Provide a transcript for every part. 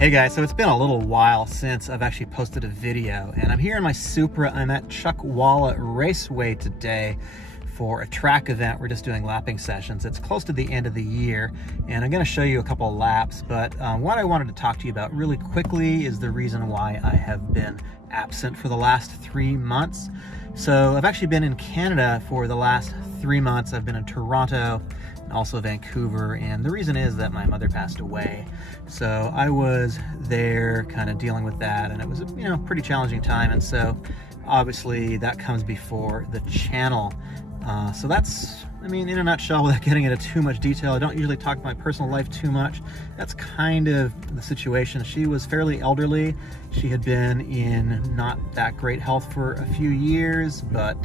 Hey guys, so it's been a little while since I've actually posted a video, and I'm here in my Supra. I'm at Chuckwalla Raceway today for a track event. We're just doing lapping sessions. It's close to the end of the year, and I'm going to show you a couple of laps, but what I wanted to talk to you about really quickly is the reason why I have been absent for the last 3 months. So I've actually been in Canada for the last 3 months. I've been in Toronto, also Vancouver, and the reason is that my mother passed away. So I was there kind of dealing with that, and it was a pretty challenging time, and so obviously that comes before the channel. So that's, in a nutshell, without getting into too much detail. I don't usually talk about my personal life too much. That's kind of the situation. She was fairly elderly. She had been in not that great health for a few years, but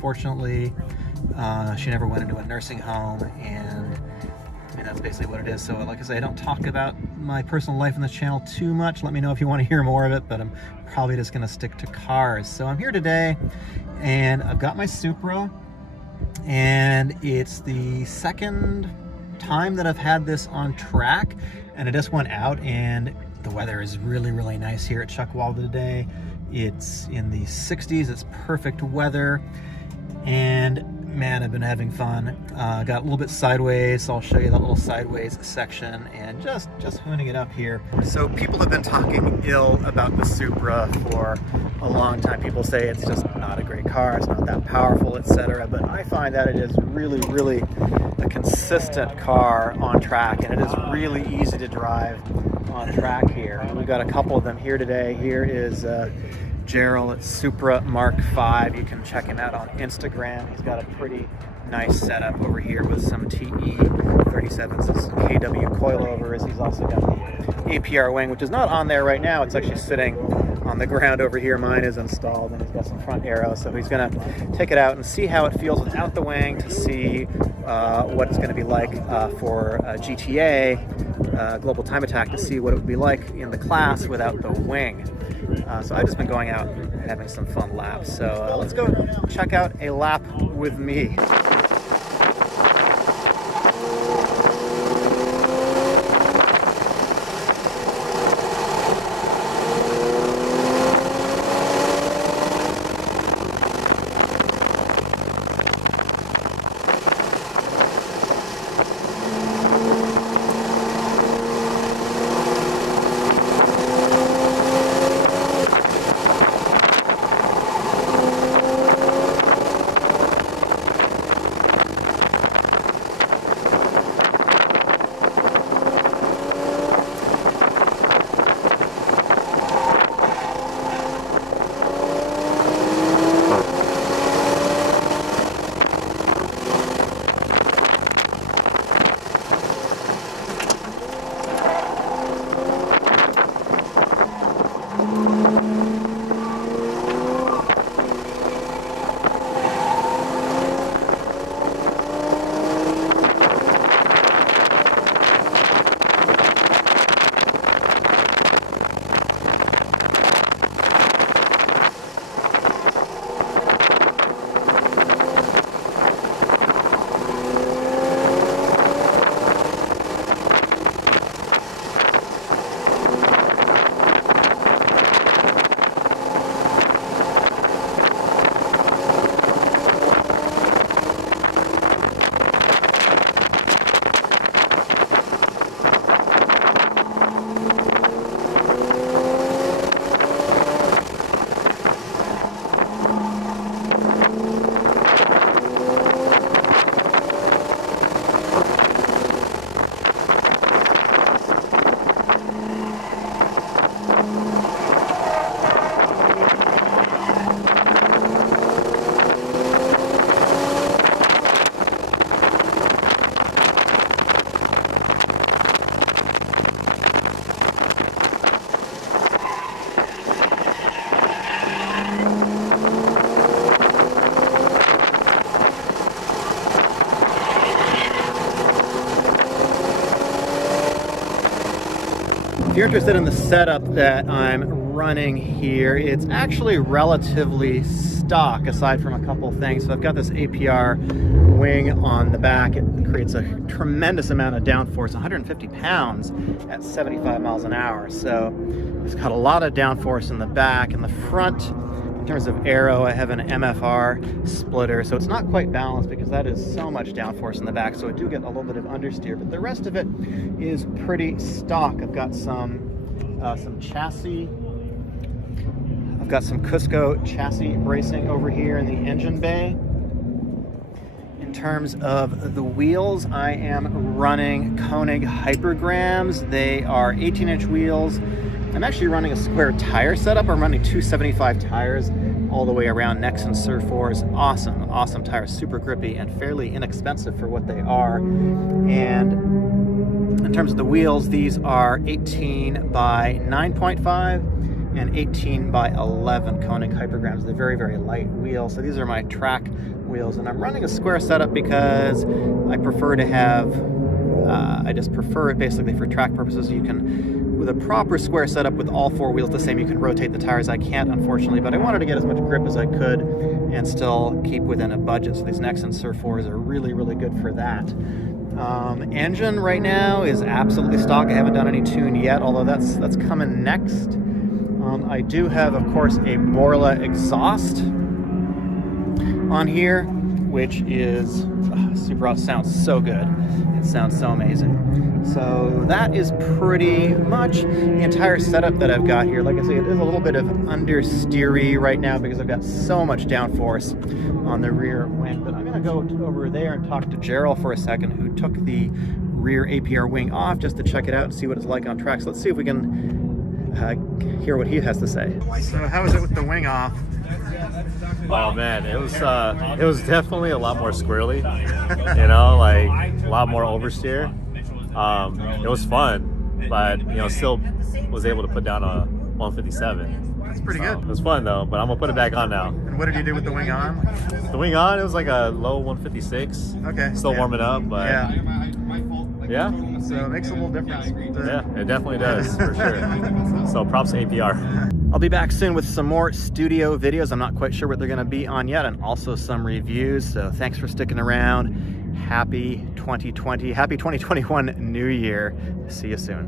fortunately she never went into a nursing home, and that's basically what it is. So like I say, I don't talk about my personal life on this channel too much. Let me know if you want to hear more of it, but I'm probably just going to stick to cars. So I'm here today, and I've got my Supra, and it's the second time that I've had this on track, and I just went out, and the weather is really, really nice here at Chuckwalla today. It's in the 60s. It's perfect weather, and man, I've been having fun. Got a little bit sideways, so I'll show you that little sideways section, and just hooning it up here. So people have been talking ill about the Supra for a long time. People say it's just not a great car, it's not that powerful, etc. But I find that it is really, really a consistent car on track, and it is really easy to drive on track here. And we've got a couple of them here today. Here is Gerald at Supra Mark V. You can check him out on Instagram. He's got a pretty nice setup over here with some TE37s, KW coilovers. He's also got the APR wing, which is not on there right now. It's actually sitting on the ground over here. Mine is installed, and he's got some front arrows, so he's going to take it out and see how it feels without the wing, to see what it's going to be like for GTA Global Time Attack, to see what it would be like in the class without the wing. So I've just been going out and having some fun laps. So let's go check out a lap with me. If you're interested in the setup that I'm running here, it's actually relatively stock aside from a couple things. So I've got this APR wing on the back. It creates a tremendous amount of downforce, 150 pounds at 75 miles an hour. So it's got a lot of downforce in the back. In the front, in terms of aero, I have an MFR splitter, so it's not quite balanced because that is so much downforce in the back, so I do get a little bit of understeer, but the rest of it is pretty stock. I've got some chassis. I've got some Cusco chassis bracing over here in the engine bay. In terms of the wheels, I am running Konig Hypegrams. They are 18-inch wheels. I'm actually running a square tire setup. I'm running 275 tires all the way around. Nexen Sur4s, awesome tires, super grippy and fairly inexpensive for what they are. And in terms of the wheels, these are 18 by 9.5 and 18 by 11 Konig Hypergrams. They're very light wheels. So these are my track wheels, and I'm running a square setup because I prefer to have, I just prefer it basically for track purposes. You can, with a proper square setup with all four wheels the same, you can rotate the tires. I can't, unfortunately, but I wanted to get as much grip as I could and still keep within a budget. So these Nexen Sur4s are really good for that. Engine right now is absolutely stock. I haven't done any tune yet, although that's coming next. I do have, of course, a Borla Exhaust on here, which is super. Sounds so good. It sounds so amazing. So that is pretty much the entire setup that I've got here. Like I say, it is a little bit of understeery right now because I've got so much downforce on the rear wing. But I'm going to go over there and talk to Gerald for a second, who took the rear APR wing off just to check it out and see what it's like on track. So let's see if we can hear what he has to say. So how is it with the wing off? Oh man, it was definitely a lot more squirrely, you know, like a lot more oversteer. It was fun, but you know, still was able to put down a 157. That's pretty good. It was fun though, but I'm gonna put it back on now. And what did you do with the wing on? The wing on, it was like a low 156. Okay. Still warming up, but yeah. So it makes a little difference. Yeah, it definitely does, for sure. So props to APR. I'll be back soon with some more studio videos. I'm not quite sure what they're going to be on yet, and also some reviews. So thanks for sticking around. Happy 2020, happy 2021 New Year. See you soon.